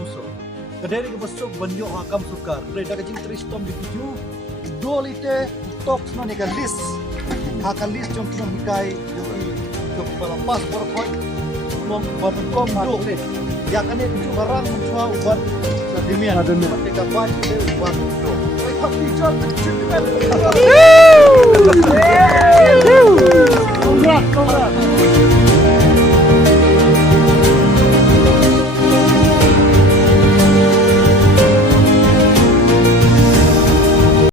beso. Kaderi ke besok banyo hakam sukar. Reda ke jing tristom di tuju. Dolite tok na ni ka list. Haka list jong kinong hikay yung palampas borkoy. Long kom do. Ya kan itu barang menjual uban sedemian. Ketika banyak dia uban do. Oi happy job kecil. Congrats.